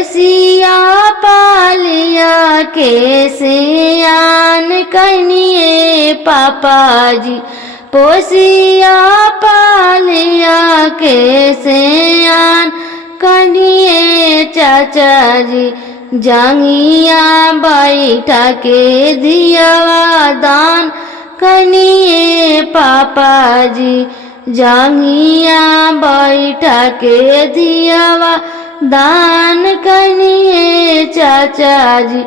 पोसिया पालिया के सियान कनिए पापा जी। पोसिया पालिया के सियान कनिए चाचा जी। जांगिया बैठा के दियावा दान कनिए पापा जी। जांगिया बैठा के दियावा दान कनिए चाचा जी।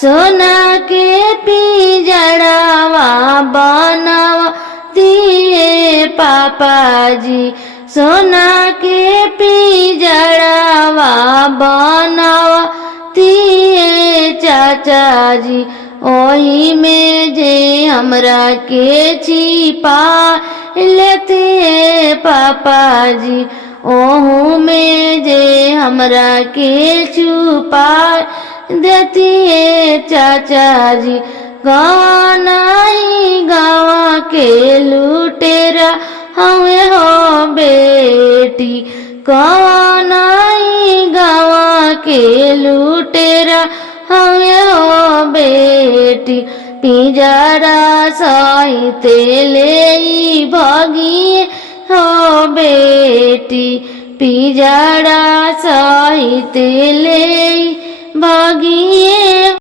सोना के पिंजड़ावा बनावा दिए पापा जी। सोना के पिंजड़ावा बनावा दिए चाचा जी। ओही में जे हमरा के छिपा लेते पापा जी। ओहू में जे हमरा के छुपा देती चाचा जी। गानाई गावा के लुटेरा हमें हो बेटी। गानाई गावा के लुटेरा हमें हो बेटी। पिंजरा सहित ले भागी हो बेटी। पिंजरा सहित ले भागिए